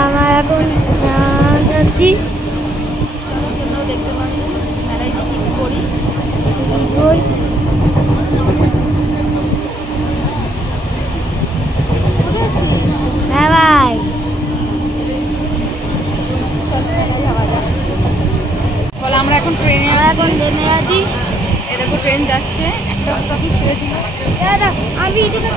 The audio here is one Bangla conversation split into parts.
আমরা এখন যাচ্ছি। চলো তোমরাও দেখতে পারবে মেলায় কি কি করি। কোথায় আছিস? হ্যাঁ ভাই, চলো মেলায় যাওয়া যাক। বলো আমরা এখন ট্রেনে আছি। এই দেখো ট্রেন যাচ্ছে, একটা স্টপই ছেড়ে দিল। আমি এদিকে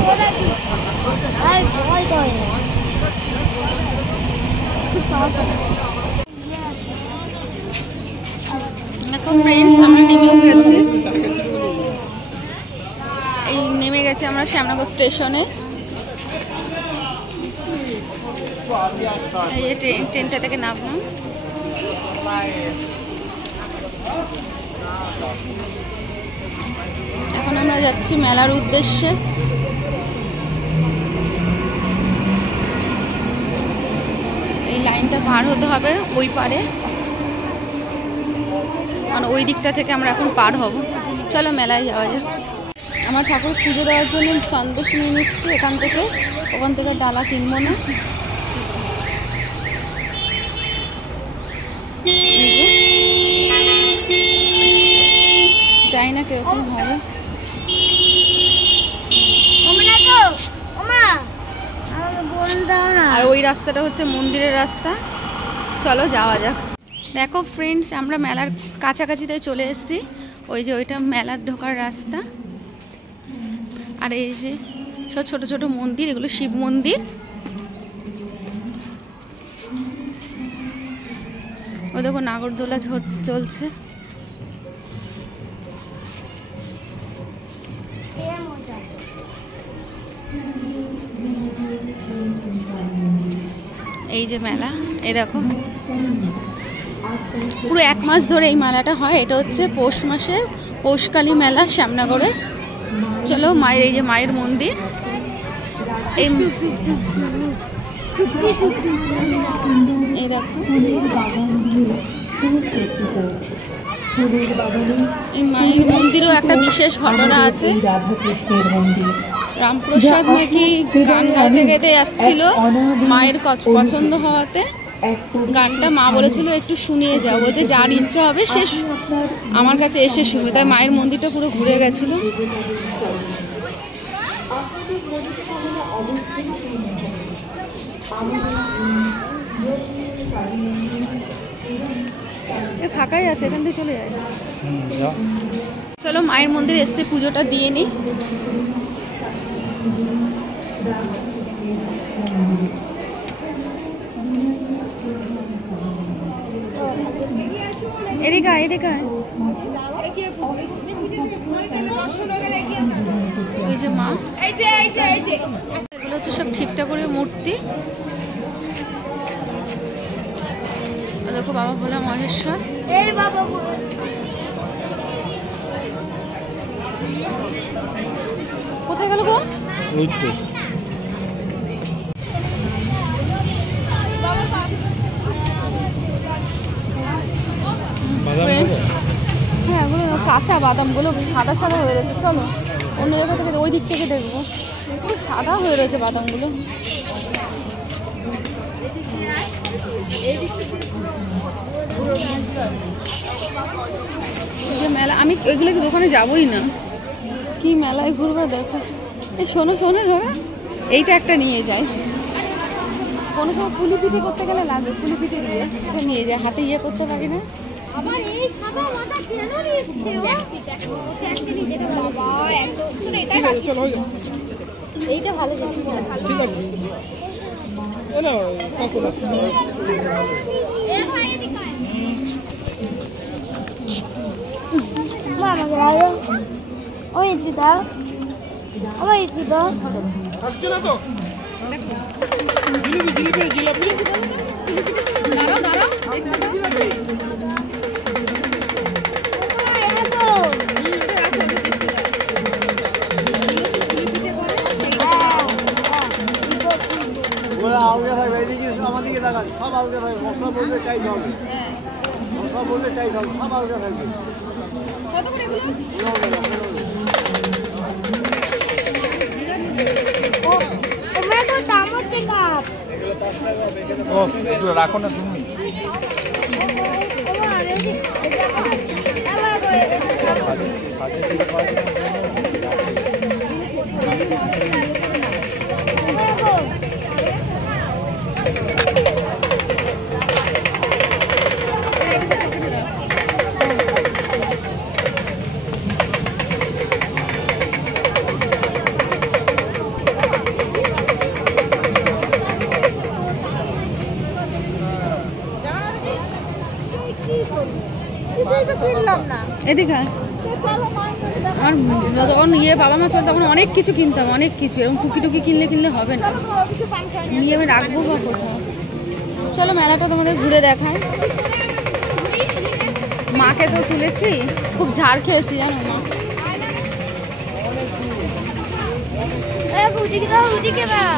এখন ফ্রেন্ডস আমরা নেমেও গেছি। এই নেমে গেছি আমরা শ্যামনগর স্টেশনে। এই যে ট্রেনটা থেকে নামলাম। এখন আমরা যাচ্ছি মেলার উদ্দেশ্যে। এই লাইনটা পার হতে হবে ওই পারে, মানে ওই দিকটা থেকে আমরা এখন পার হব। চলো মেলায় যাওয়া যাক। আমার ঠাকুর পুজো দেওয়ার জন্য সন্দেশ নিয়ে নিচ্ছি এখান থেকে, ওখান থেকে ডালা কিনবো না। জানি না কিরকম হবে। আর ওই রাস্তাটা হচ্ছে মন্দিরের রাস্তা। চলো যাওয়া যাক। দেখো ফ্রেন্ডস আমরা মেলার কাছাকাছিতে চলে এসেছি। ওই যে ওইটা মেলার ঢোকার রাস্তা। আর এই যে সব ছোট ছোট মন্দির, এগুলো শিব মন্দির। ওই দেখো নাগরদোলা চলছে। এই যে মেলা, এই দেখো পুরো 1 মাস ধরে এই মেলাটা হয়। এটা হচ্ছে পৌষ মাসে পৌষকালী মেলা শ্যামনগরে। চলো মায়ের, এই যে মায়ের মন্দির। এই দেখো এই মায়ের মন্দিরেও একটা বিশেষ ঘটনা আছে। রামপ্রসাদ নাকি গান গাইতে গাইতে যাচ্ছিল, মায়ের পছন্দ হওয়াতে গানটা মা বলেছিল একটু শুনিয়ে যাও, বলতে যার ইচ্ছা হবে সে আমার কাছে এসে শুনবে। তাই মায়ের মন্দিরটা পুরো ঘুরে গেছিল। ফাঁকাই আছে, এখান থেকে চলে যায়। চলো মায়ের মন্দিরে এসে পুজোটা দিয়ে নিই। এদিকে এদিকে ওই যে মা, এগুলো হচ্ছে সব ঠিকঠাকুরের মূর্তি। দেখো বাবা ভোলা মহেশ্বর। কোথায় গেল গো? এই তো হ্যাঁ, ওগুলো কাঁচা বাদামগুলো সাদা সাদা হয়ে রয়েছে। চলো অন্য জায়গা থেকে, ওই দিক থেকে দেখবো। পুরো সাদা হয়ে রয়েছে বাদামগুলো। এই যে মেলা, আমি ওইগুলো কি দোকানে যাবোই না, কি মেলায় ঘুরবে। দেখো এই শোনো শোনো শোনো, এইটা একটা নিয়ে যায়। কোনো সময় পুলি পিঠে করতে গেলে লাগবে, পুলি পিঠে নিয়ে যায়, হাতে ইয়ে করতে পারি না। আমার এই ছাতা মাথা কেন নিচ্ছে বাবা? এটাই বাকি, এইটা ভালো যাচ্ছে। ঠিক আছে এ না কাকু এ ভাই এদিকে আয়। মামা গেলো ওই দিদা, ওই দিদা আসছে না তো। জিলিপি জিলাপি দাঁড়াও দাঁড়াও দেখতে দাও। আলগা থাকবে, এদিকে আমাদেরকে দেখান, সব আলগা থাকবে। মশলা বললে টাইট হবে, মশলা বললে টাইট হবে, সব আলগা থাকবে। मैं तो टामट के का ও রাখো না তুমি। এদিকে আমার যখন বাবা মা চল তখন অনেক কিছু কিনতাম, অনেক কিছু। এরকম টুকি কিনলে হবে না, নিয়ে আমি রাখবো বা কোথাও। চলো মেলাটা তোমাদের ঘুরে দেখায়। মাকে তো তুলেছি, খুব ঝাড় খেয়েছি জানো মা।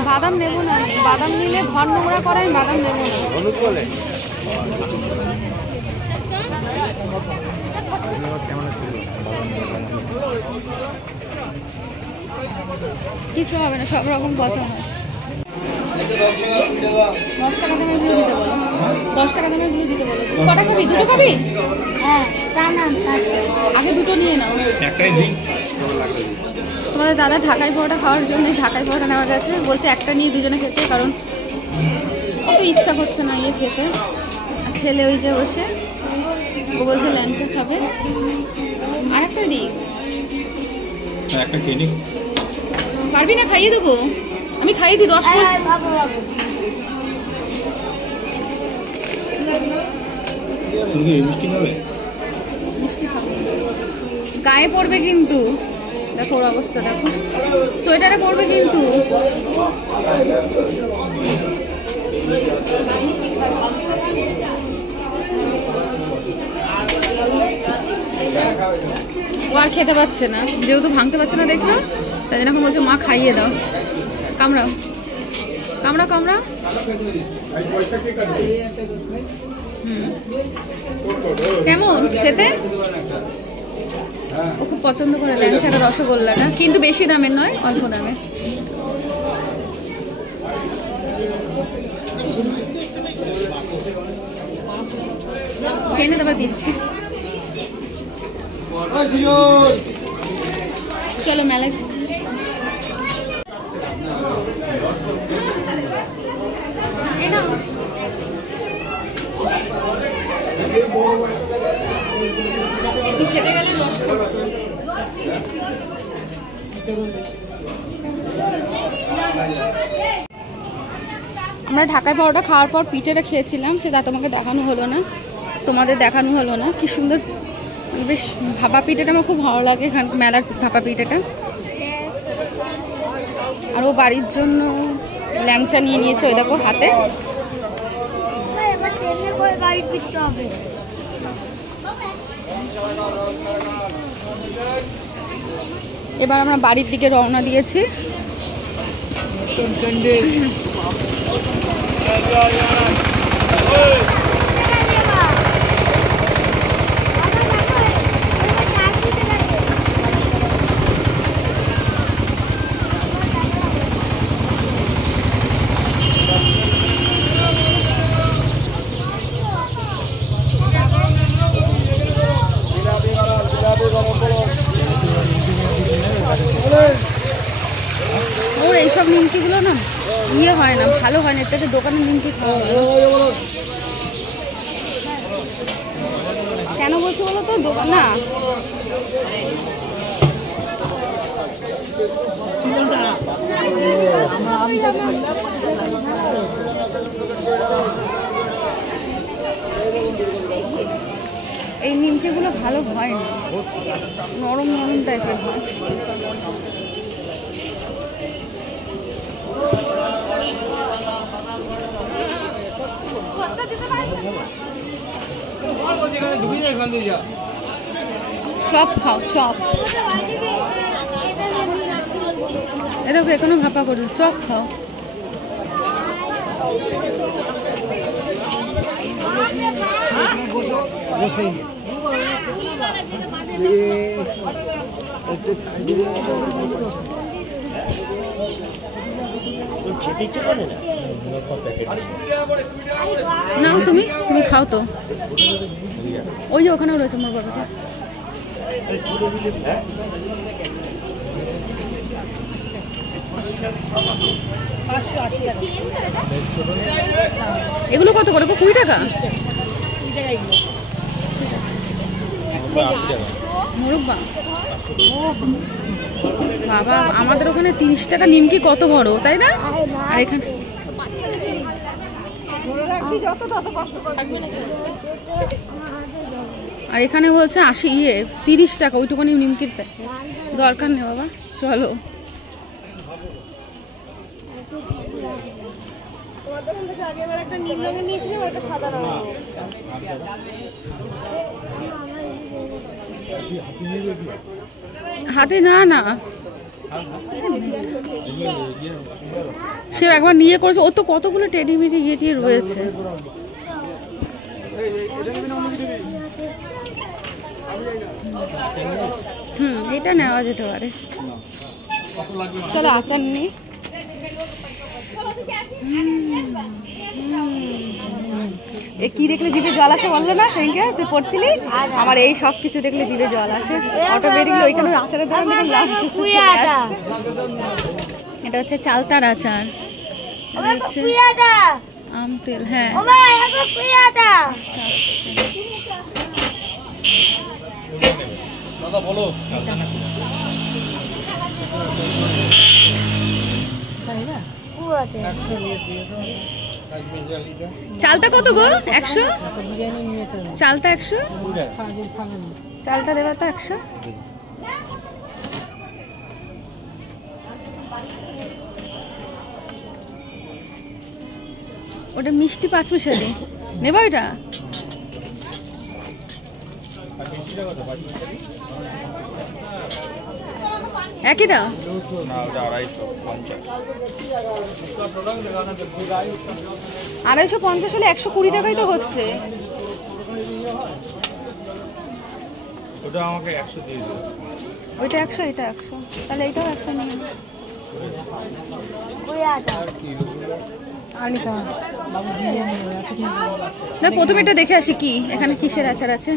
বাদাম নেবো না, বাদাম নিলে ঘর নোংরা করাই, বাদাম নেবো না। কিছু হবে না, সব রকম কথা হয়। 10 টাকা দামের গুলো দিতে বলো, 10 টাকা দামের গুলো দিতে বলো। কটা খাবি? দুটো খাবি? হ্যাঁ, আগে দুটো নিয়ে নাও। তোমাদের দাদা ঢাকাই পরোটা খাওয়ার জন্য ঢাকাই পরোটা নেওয়া গেছে, বলছে একটা নিয়ে দুজনে খেতে, কারণ অত ইচ্ছা করছে না ইয়ে খেতে। আর ছেলে ওই যে বসে, ও বলছে ল্যাংচা খাবে। আর একটা দিই, একটা খেয়ে নি। পারবি না? খাইয়ে দেবো আমি, খাইয়ে দিই। রস মিষ্টি খাবে? মিষ্টি খাবো, গায়ে পড়বে কিন্তু। দেখো ওর অবস্থা, দেখো সোয়েটারে পড়বে কিন্তু। ও আর খেতে পারছে না, যেহেতু ভাঙতে পারছে না দেখলো, তাই জন্য এখন বলছে মা খাইয়ে দাও। কামড়াও কামড়াও কামড়াও। কেমন খেতে? ও খুব পছন্দ করে ল্যাংচাটা, রসগোল্লাটা, কিন্তু বেশি দামের নয়, অল্প দামে। কেনে তারপর দিচ্ছি। চলো মেলায়। খেতে গেলে রস করতো। আমরা ঢাকায় পরোটা খাওয়ার পর পিঠেটা খেয়েছিলাম, সেটা তোমাকে দেখানো হলো না, তোমাদের দেখানো হলো না। কি সুন্দর বেশ ভাপা পিঠেটা আমার খুব ভালো লাগে, এখান মেলার ভাপা পিঠেটা। আর ও বাড়ির জন্য ল্যাংচা নিয়ে নিয়েছে, ওই দেখো হাতে। এবার আমরা বাড়ির দিকে রওনা দিয়েছি। ওর এইসব নিমকিগুলো না ইয়ে হয় না, ভালো হয় না, এর থেকে দোকানের নিমকি খাওয়া হয়। কেন বলছো বলো তো? দোকান না, এই নিমকিগুলো ভালো হয় না, নরম নরম টাইপের হয়। চপ খাও, চপ। এ দেখো এখনো ভাপা করছে, চপ খাও। নাও তুমি খাও তো, ওই যে ওখানেও রয়েছে মোর বাবাকে। এগুলো কত করে? 20 টাকা মোরব্বা। বাবা আমাদের ওখানে 30 টাকা নিমকি, কত বড় তাই না? আর এখানে বলছে 30 টাকা ওইটুকুনি নিমকির দরকার নেই বাবা, চলো। হাতে না না, সে একবার নিয়ে করেছে, ও তো কতগুলো টেডি মেডি দিয়ে রয়েছে। এটা নেওয়া যেতে পারে, চলো আচার নিই। কি দেখলে জিভে জল আসে বললে না সেদিনকে তুই পড়ছিলি? আমার এই সব কিছু দেখলে জিভে জল আসে অটোমেটিকলি। ওইখানে আচারের দোকান দেখলাম, এটা হচ্ছে চালতার আচার, হচ্ছে আম তেল। হ্যাঁ বলো চালটা কত গো? 100 চালটা 100 চালটা দেবা তো 100। ওটা মিষ্টি 5 মিশালি নেবা ওইটা? একই দাম? 250 হলে 120 টাকাই তো হচ্ছে। ওটা আমাকে 100 দিয়ে দিও। ওইটা 100 এটা 100, তাহলে এটাও 100 নিয়ে না। প্রথমে এটা দেখে আসি কি এখানে কিসের আচার আছে।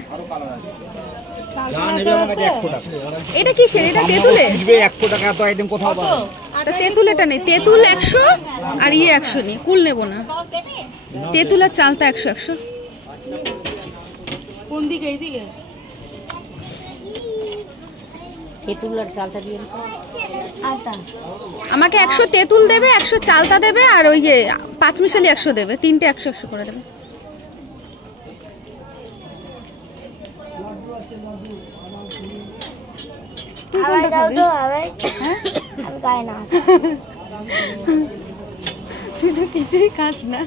এটা কিসের? এটা তেঁতুলে 100 টাকা তো আইটেম কোথাও পাবো? তেঁতুল এটা নেই, তেঁতুল 100 আর 100 নেই, কুল নেবো না। তেঁতুল আর চালতা 100। কোন দিকে? এইদিকে তেঁতুল আর চালতা দিয়ে আমাকে 100 তেঁতুল দেবে, 100 চালতা দেবে, আর ওই 5 মিশালি 100 দেবে। তিনটে 100 করে দেবে। তুই তো কিছুই খাস না।